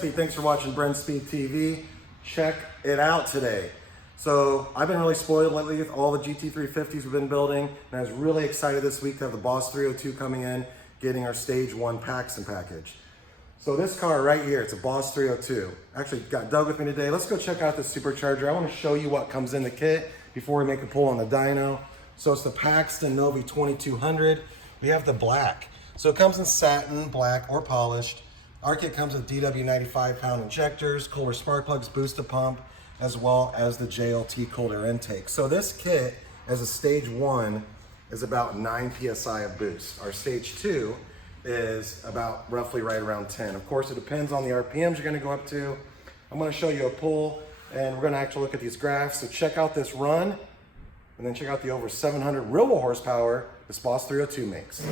Brenspeed. Thanks for watching Brenspeed TV. Check it out today. So I've been really spoiled lately with all the GT350s we've been building, and I was really excited this week to have the Boss 302 coming in, getting our Stage 1 Paxton package. So this car right here, it's a Boss 302. Actually got Doug with me today. Let's go check out the Supercharger. I want to show you what comes in the kit before we make a pull on the dyno. So it's the Paxton Novi 2200. We have the black. So it comes in satin, black, or polished. Our kit comes with DW 95-pound injectors, Kohler spark plugs, booster pump, as well as the JLT cold air intake. So this kit, as a Stage 1, is about 9 PSI of boost. Our Stage 2 is about roughly right around 10. Of course, it depends on the RPMs you're gonna go up to. I'm gonna show you a pull, and we're gonna actually look at these graphs. So check out this run, and then check out the over 700 real horsepower this Boss 302 makes.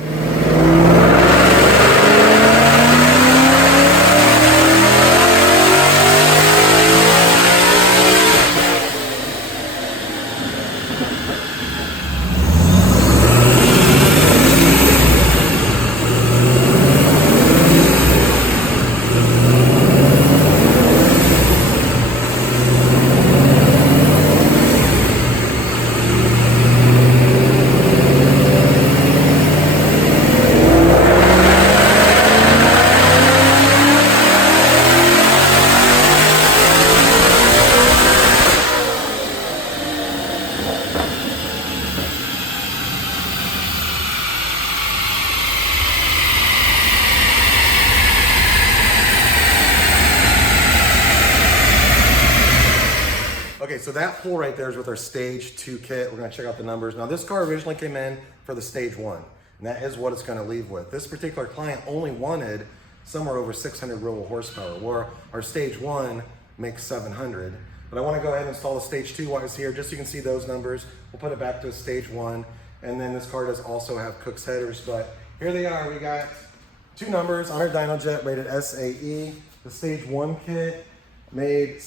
Okay, so that pull right there is with our Stage 2 kit. We're gonna check out the numbers. Now this car originally came in for the Stage 1, and that is what it's gonna leave with. This particular client only wanted somewhere over 600 real horsepower, where our Stage 1 makes 700. But I wanna go ahead and install the Stage 2 while it's here, just so you can see those numbers. We'll put it back to a Stage 1, and then this car does also have Cook's headers, but here they are. We got two numbers on our dyno jet rated SAE. The Stage 1 kit made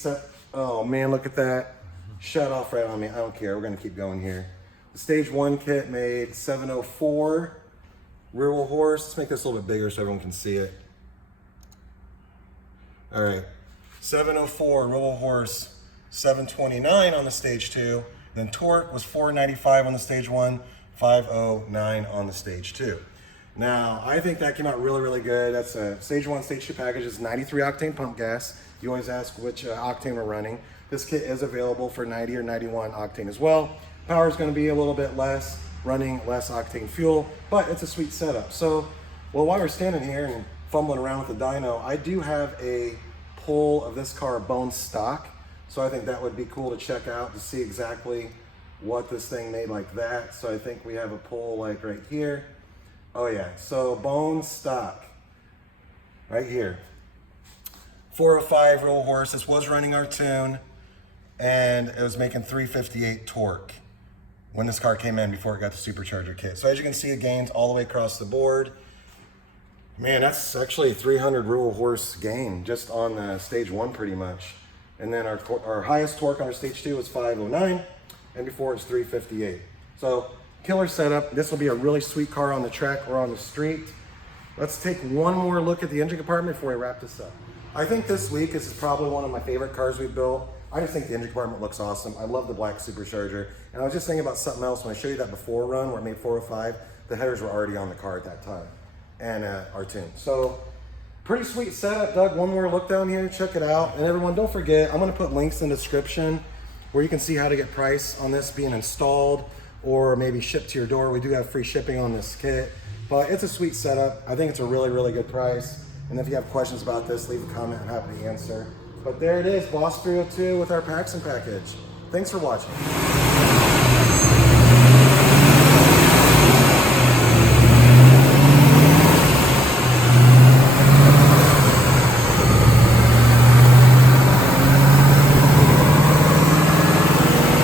oh man, look at that. Shut off right on me. I don't care. We're going to keep going here. The Stage 1 kit made 704 rear wheel horse. Let's make this a little bit bigger so everyone can see it. All right. 704 rear wheel horse, 729 on the Stage 2. Then torque was 495 on the Stage 1, 509 on the Stage 2. Now, I think that came out really, really good. That's a Stage 1, Stage 2 package. It's 93 octane pump gas. You always ask which octane we're running. This kit is available for 90 or 91 octane as well. Power is going to be a little bit less, running less octane fuel, but it's a sweet setup. So, well, while we're standing here and fumbling around with the dyno, I do have a pull of this car bone stock. So I think that would be cool to check out to see exactly what this thing made like that. So I think we have a pull like right here. Oh yeah, so bone stock right here. 405 real horse. This was running our tune, and it was making 358 torque when this car came in before it got the Supercharger kit. So as you can see, it gains all the way across the board. Man, that's actually 300 real horse gain just on the Stage 1 pretty much. And then our highest torque on our Stage 2 was 509, and before it's 358. So killer setup. This will be a really sweet car on the track or on the street. Let's take one more look at the engine compartment before we wrap this up. I think this week this is probably one of my favorite cars we've built. I just think the engine compartment looks awesome. I love the black Supercharger. And I was just thinking about something else when I showed you that before run where it made 405. The headers were already on the car at that time, and our tune. So pretty sweet setup. Doug, one more look down here, check it out. And everyone, don't forget, I'm gonna put links in the description where you can see how to get price on this being installed or maybe shipped to your door. We do have free shipping on this kit, but it's a sweet setup. I think it's a really, really good price. And if you have questions about this, leave a comment. I'm happy to answer. But there it is, Boss 302 with our Paxton package. Thanks for watching.